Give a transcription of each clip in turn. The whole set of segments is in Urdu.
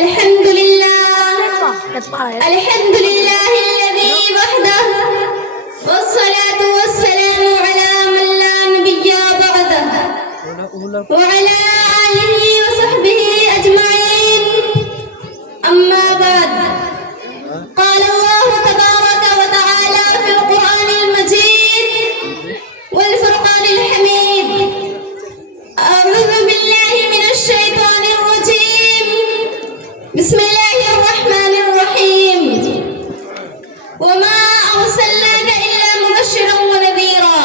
الحمد لله الذي وحده والصلاة والسلام على من لا نبي بعده وعلى آله وصحبه أجمعين أما بعد قال الله تبارك وتعالى في القرآن المجيد والفرقان الحميد أعوذ بالله من الشيطان الرجيم بسم الله الرحمن الرحيم وما أرسلناك إلا مبشرا ونذيرا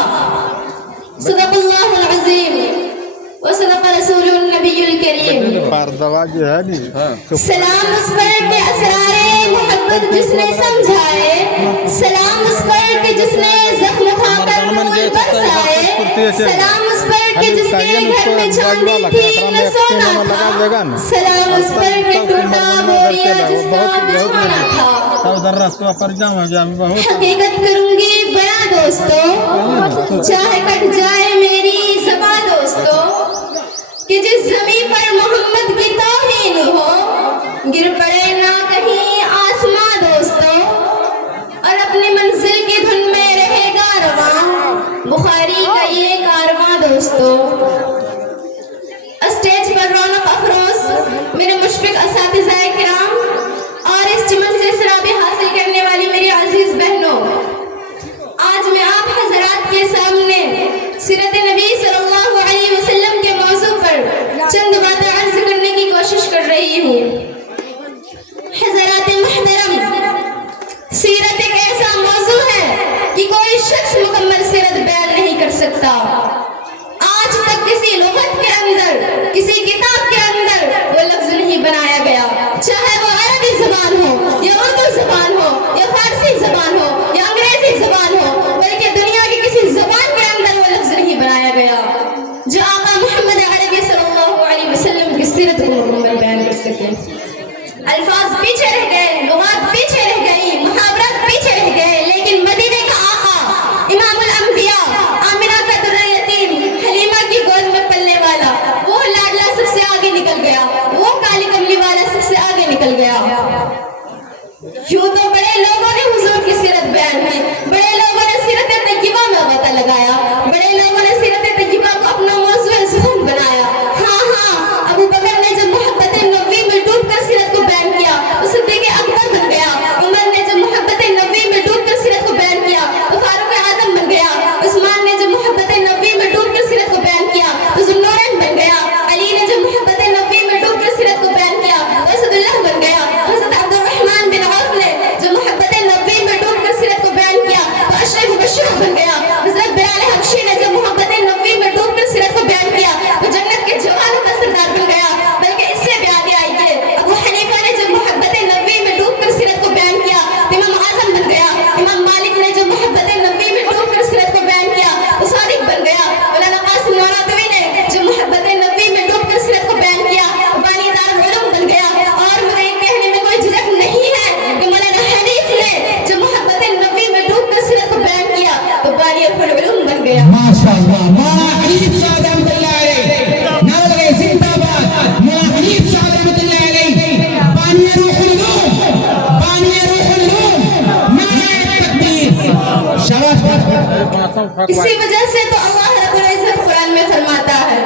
صدق الله العظيم وصدق رسوله النبي الكريم سلام اس پر کے اسرار محبت جس نے سمجھائے سلام اس پر کے جس نے زخم کھا کر خون برسائے سلام اس پر کے جس کے گھر میں چاندی تھی نہ سونا تھا سلام اس پر کے ٹوٹا بوریا جس کا بچھوانا تھا حقیقت کروں گی بیاں دوستو چاہے کٹ جائے میری زباں دوستو کہ جس زمین پر محمد کی توہین ہو گر پڑے نہ کہیں آسماں دوستو اور اپنی منزل کی دھن میں رہے گا رواں بخاری کا یہ کارواں دوستو اسٹیج پر رونق افروز میرے مشفق اساتذہ کرام اور اس چمن سے سرابی حاصل کرنے والی میری عزیز بہنوں آج میں آپ حضرات کے سامنے سیرت نبی صلی اللہ علیہ وسلم کے موضوع پر چند باتیں عرض کرنے کی کوشش کر رہی ہوں حضرات محترم سیرت ایک ایسا موضوع ہے کہ کوئی شخص مکمل سیرت بیان نہیں کر سکتا آج تک کسی لغت کے اندر کسی کتاب کے اندر وہ لفظ نہیں بنایا گیا چاہے وہ عربی زبان ہو یا اردو زبان ہو یا فارسی زبان ہو یا انگریزی زبان ہو بلکہ دنیا کی کسی زبان کے اندر وہ لفظ نہیں بنایا گیا جو آقا محمد عربی صلی اللہ علیہ وسلم کی سیرت کو مکمل بیان کر سکے الفاظ پیچھے رہ گئے لغات پیچھے رہ گئی محاورات پیچھے رہ گئے لیکن مدینے کا آقا امام الانبیاء آمنہ کا در یتیم حلیمہ کی گود میں پلنے والا وہ لاڈلا سب سے آگے نکل گیا وہ کالی کملی والا سب سے آگے نکل گیا یوں تو بڑے لوگوں نے حضور کی سیرت بیان کی بڑے لوگوں نے سیرت طیبہ میں غوطہ لگایا بڑے لوگوں نے سیرت طیبہ کو اپنا موضوع ذہن بنایا ہاں ابو بکر نے جب محبت نبوی میں ڈوب کر سیرت کو بیان کیا تو صدیق اکبر بن گیا عمر نے جب محبت نبوی میں ڈوب کر سیرت کو بیان کیا تو فاروق اعظم بن گیا عثمان نے جب محبت نبوی میں ڈوب کر سیرت کو بیان کیا تو ذوالنورین بن گیا علی نے جب محبت نبوی میں ڈوب کر سیرت کو بیان کیا تو اسد اللہ بن گیا حضرت عبد الرحمن بن عوف نے جب محبت نبوی میں ڈوب کر سیرت کو بیان کیا تو اشرف مبشر بن گیا حضرت بلال حبشی نے جب محبت نبوی میں ڈوب کر سیرت کو بیان کیا تو جنت کے جوانوں کا سردار بن گیا بلکہ اس سے بھی آگے آئیے ابو حنیفہ نے جب محبت نبوی میں ڈوب کر سیرت کو بیان کیا تو امام اعظم بن گیا امام مالک نے جب محبت نبوی میں ڈوب کر سیرت کو بیان کیا تو صادق بن گیا مولانا قاسم نوراتوی نے جب محبت نبوی میں ڈوب کر سیرت کو بیان کیا بانی دارالعلوم بن گیا اور مجھے یہ کہنے میں کوئی جھجک نہیں ہے کہ مولانا حنیف نے جب محبت نبوی میں ڈوب کر سیرت کو بیان کیا تو بانی العلوم بن گیا ماشاءاللہ مولانا حنیف صاحب رحمۃ اللہ علیہ نعرہ لگائے زندہ باد مولانا حنیف صاحب رحمۃ اللہ علیہ بانی روح العلوم نعرہ تکبیر شاباش اسی وجہ سے تو اللہ رب العزت قرآن میں فرماتا ہے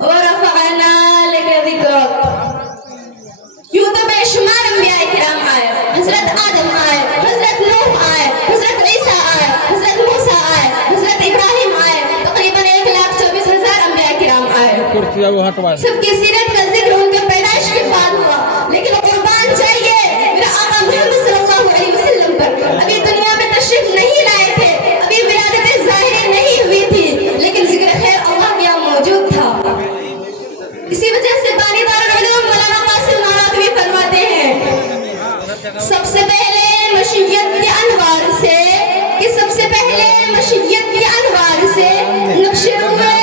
وَرَفَعْنَا لَكَ ذِكْرَكَ یوں تو بے شمار انبیاء کرام آئے حضرت آدم آئے حضرت نوح آئے حضرت عیسیٰ آئے حضرت موسیٰ آئے حضرت ابراہیم آئے تقریباً 1,24,000 انبیاء کرام آئے سب کی سیرت کا ذکر ان کے پیدائش کے بعد ہوا لیکن قربان چاہیے میرا آقا محمد صلی اللہ علیہ وسلم پر ابھی دنیا میں تشریف نہیں لائے تھے ابھی ولادت ظاہر نہیں ہوئی تھی لیکن ذکر خیر اللہ کیا موجود تھا اسی وجہ سے بانی دارالعلوم مولانا قاسم نوراتوی فرماتے ہیں سب سے پہلے مشیت کے انوار سے کہ سب سے پہلے مشیت کے انوار سے نقش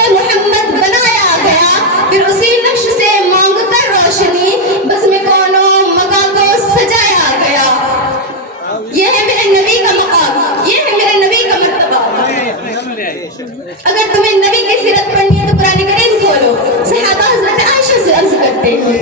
محمد بنایا گیا پھر اسی نقش سے مانگ کر روشنی بزم کونوں مکہ کو سجایا گیا یہ ہے میرے نبی کا مقام یہ ہے میرے نبی کا مرتبہ اگر تمہیں نبی کی سیرت پڑھنی ہے تو قرآن کریم کھولو صحابہ حضرت عائشہ سے عرض کرتے ہیں